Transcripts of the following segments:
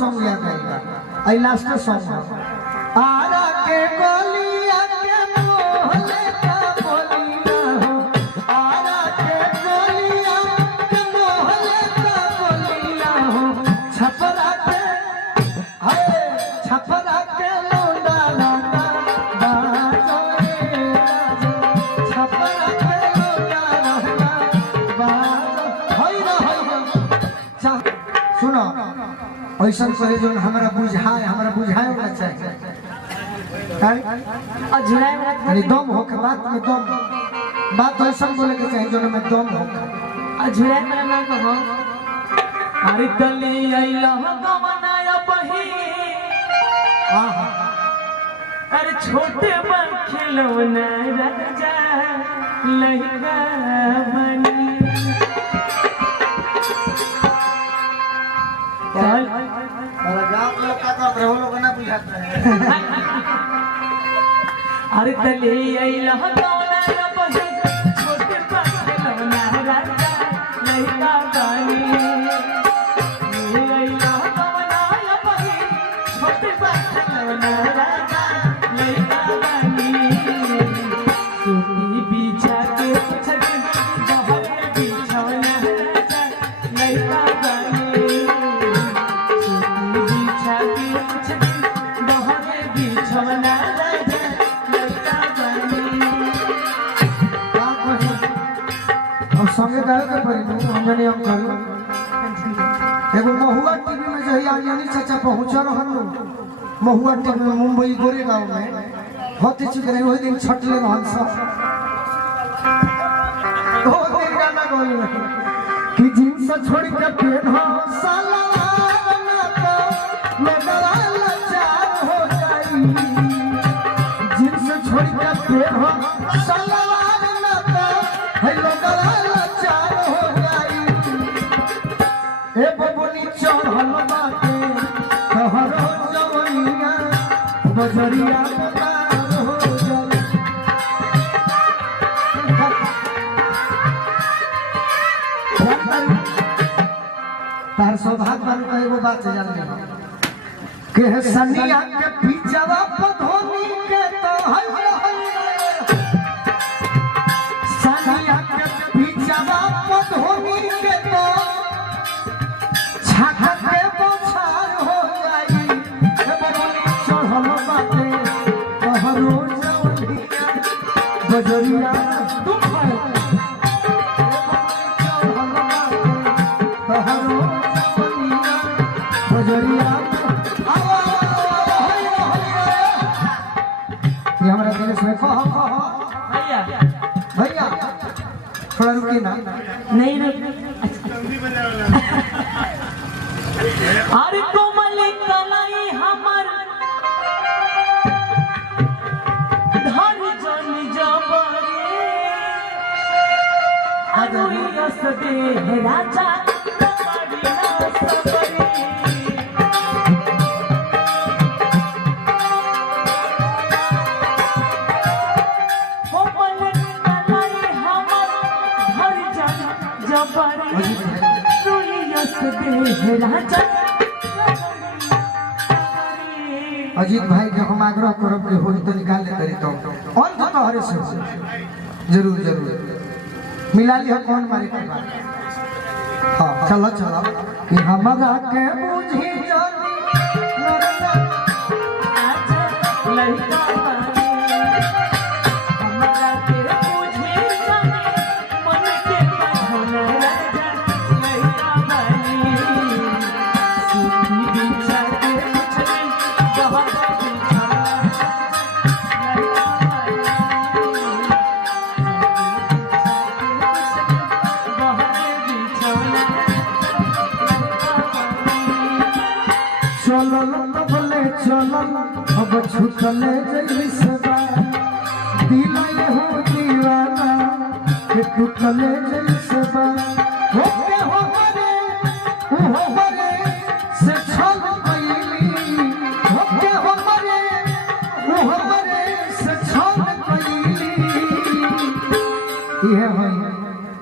song याद आएगा आई last song Ara के गोलिया के मोहले का बोलिया हो आरा के गोलिया के मोहले का बोलिया हो छपरा के हाय छपरा के लोंडा लांडा बाजो रे छपरा के लोंडा लांडा बाजो होई ना सुनो ऐसा करे जो हमारा बुझाए वाला चाहिए अरे दम हो के बात में दम बात ऐसा बोले के चाहिए जो में दम हो अझुराए वाला ना कहो अरे तली आइला गवनाया बही आहा अरे छोटे बन खिलौना राजा लहंगा बनी अरे तले आइला गवनाया बही छोटे बन खिलौना राजा लहंगा बनी आइला गवनाया बही छोटे बन खिलौना राजा लहंगा बनी सूती बिछा के छक बहुत बिछौना राजा लहंगा बनी सूती बिछा के छक बहुत बिछौना राजा लहंगा बनी और संगे गाय के परी हमने हम कहलो एगो महुआ टीवी में जो यानी चाचा पहुंचा रहन महुआ टीवी में मुंबई गोरेगांव में होते चुके वही दिन छटले रहन सब ओ दिन गाना गावे कि जींस छोड़ के पहनो सलवार ना तो लगवा लाचार हो जाई जींस छोड़ के पहनो सलवार ना तो है लगवा लाचार हो जाई ए बबुनी चढ़ल बाटे तोहरो जवनिया बजरिया बेकार हो जाई तार सौभाग्य बन के एगो बात जान ले के सनिया के पीछवा पधोनी के तो सनिया के पीछवा पधोनी के तो छाखा के बौछार हो जाई ए बबुनी चढ़ल बाटे तोहरो जवनिया बजरिया दुख है हमारा देश में भैया भैया थोड़ा रुकिए ना नहीं अरे कोमल कलाई हमर धर जन जबरे अरे यस दे राजा तुम्हारी ना सबरी कोमल कलाई हमर धर जन जबरे यस दे राजा अजीत भाई के हम आग्रह करब कि होई तो निकाल ले करी तो अंत तो हरे से जरूर जरूर मिला लिया कौन मारे के बाद हां चलो चलो कि हमरा के बुझी जानी नरदा आजा लड़का बनी हमरा के बुझी जानी मन के बझना राजा लड़का बनी सूती बिछा के छली बहुत बिछा लड़का बनी बहुत बिछौना चलल तबले चलल अब छूटले जैसे बा दिल हो दीवाना के टूटले जैसे बा हो करे से छल गईली हो करे से छल गईली ये है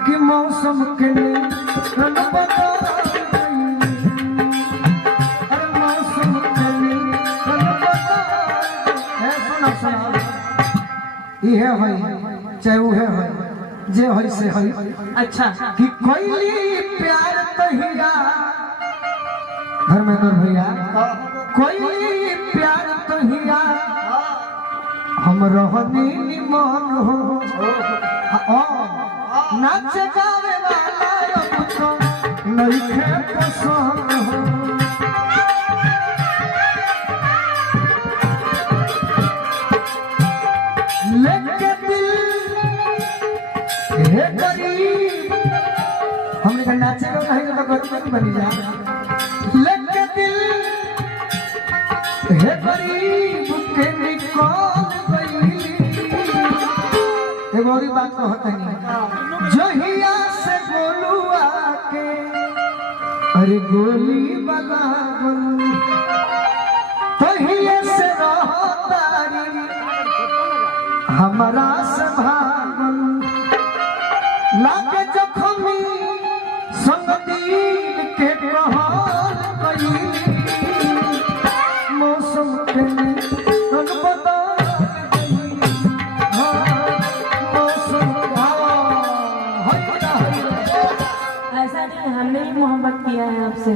कि मौसम के ने रंग बदल गईली इहे है चाहे उहे है जे है से है अच्छा कि कोई प्यार तहिया धर्मेंद्र भैया कोई प्यार तहिया हम रहनी निमन हो नाच गावे वाला अब तो नइखे पसंद हो लेके दिल हे गरीब हमने कहा नाचे को नहीं तो गरीब बनी जा लेके दिल हे गरीब के निकल गई एगो और बात तो होता नहीं जहिया से गोलुआ के अरे गोली वाला तहिए से रहतारी हमारा सभागन लागे जखमी संगदीन के कहल गई मौसम के रंग बदल गई मौसम ऐसा नहीं हमने भी मोहब्बत किया है आपसे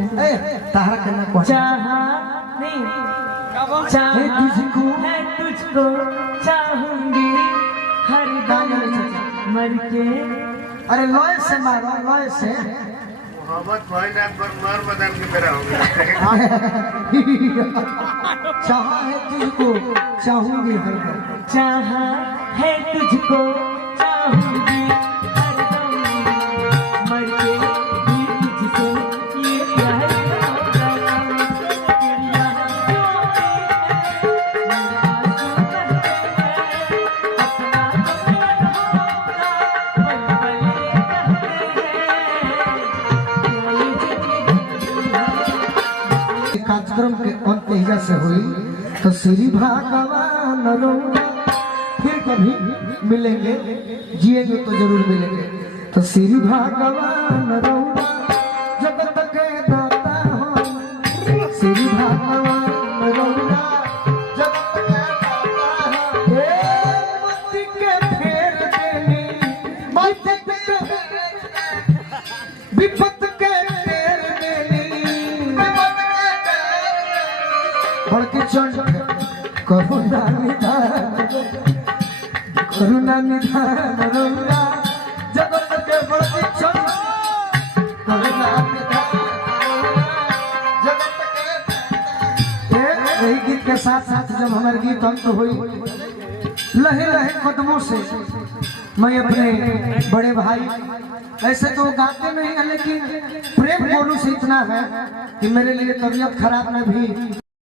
तारा करना को चाहा नहीं चाहा है तुझको चाहूंगी हर दम मर के अरे लॉय से मारो लॉय से मोहब्बत भाई ना पर मर बदन की तरह हो गया चाहा है तुझको चाहूंगी हर दम चाहा है तुझको चाहूंगी हर दम मर के भी तुझसे ये प्यार होगा तेरी याद मेरे आंसू बहते हैं अपना दुश्मन होगा पल पल कहते हैं कार्यक्रम के अंत हिजा से हुई तो श्री भगवान रौना फिर कभी मिलेंगे जिएंगे तो जरूर मिलेंगे तो श्री भगवान रौना जगत के दाता हो श्री भगवान रौना जगत के दाता हो ए मति के फेर देनी मति के विपत के फेर देनी विपत के बढ़ के चढ़ करुणा निधान करुणा निधान रौना जगत के बढ़ के चढ़ करुणा निधान जगत के यही गीत के साथ साथ जब हमारे गीत अंत हुई लहे लहे कदमों से मैं अपने बड़े भाई ऐसे तो गाते नहीं है लेकिन प्रेम बोलू से इतना है कि मेरे लिए तबीयत खराब में भी